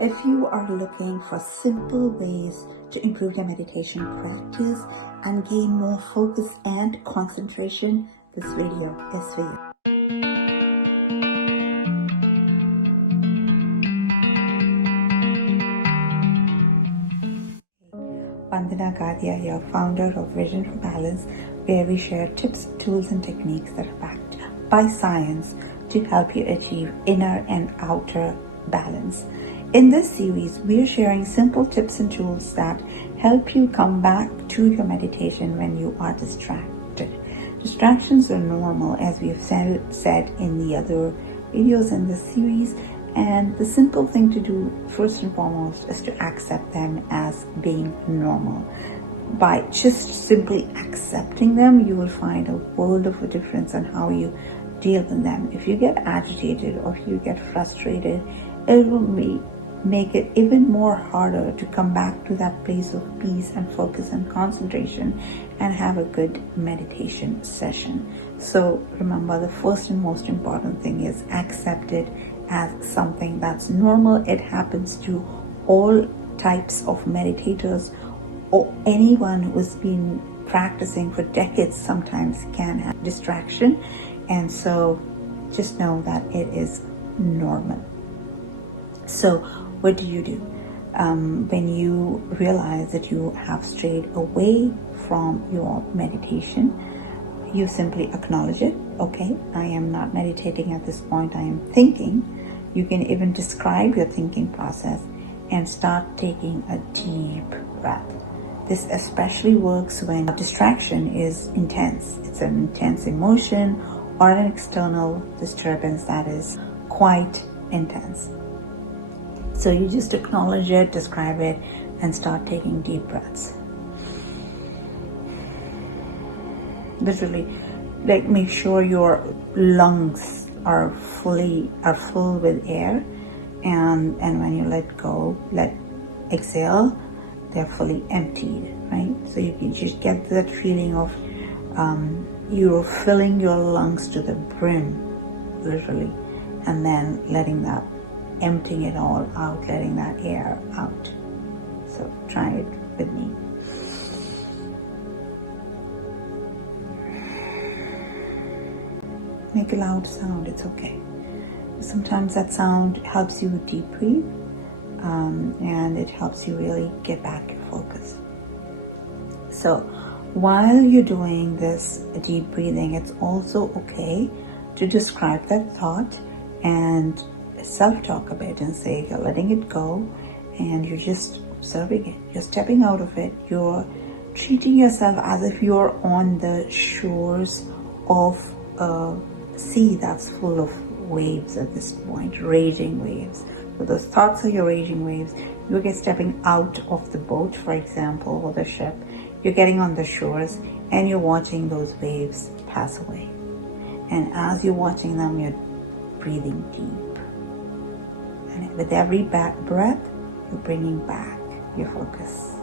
If you are looking for simple ways to improve your meditation practice and gain more focus and concentration, this video is for you. Vandana Gadia here, founder of Vision for Balance, where we share tips, tools, and techniques that are backed by science to help you achieve inner and outer balance. In this series, we are sharing simple tips and tools that help you come back to your meditation when you are distracted. Distractions are normal, as we've said in the other videos in this series, and the simple thing to do first and foremost is to accept them as being normal. By just simply accepting them, you will find a world of a difference on how you deal with them. If you get agitated or if you get frustrated, it will make it even more harder to come back to that place of peace and focus and concentration and have a good meditation session. So remember, the first and most important thing is accept it as something that's normal. It happens to all types of meditators, or anyone who's been practicing for decades sometimes can have distraction, and so just know that it is normal. So what do? When you realize that you have strayed away from your meditation, you simply acknowledge it. Okay, I am not meditating at this point, I am thinking. You can even describe your thinking process and start taking a deep breath. This especially works when a distraction is intense. It's an intense emotion or an external disturbance that is quite intense. So you just acknowledge it, describe it, and start taking deep breaths. Literally, make sure your lungs are full with air, and when you exhale, they're fully emptied, right? So you can just get that feeling of you're filling your lungs to the brim, literally, and then emptying it all out, letting that air out. So try it with me. Make a loud sound, it's okay. Sometimes that sound helps you deep breathe, and it helps you really get back your focus. So while you're doing this deep breathing, it's also okay to describe that thought and self-talk a bit and say you're letting it go and you're just observing it. You're stepping out of it. You're treating yourself as if you're on the shores of a sea that's full of waves at this point, raging waves. So those thoughts are your raging waves. You're stepping out of the boat, for example, or the ship. You're getting on the shores and you're watching those waves pass away. And as you're watching them, you're breathing deep. And with every breath, you're bringing back your focus.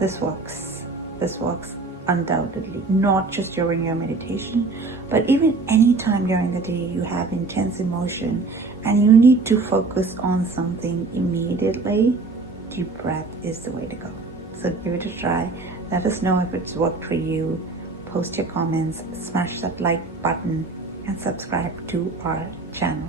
This works undoubtedly, not just during your meditation, but even any time during the day you have intense emotion and you need to focus on something immediately. Deep breath is the way to go. So give it a try. Let us know if it's worked for you. Post your comments, smash that like button, and subscribe to our channel.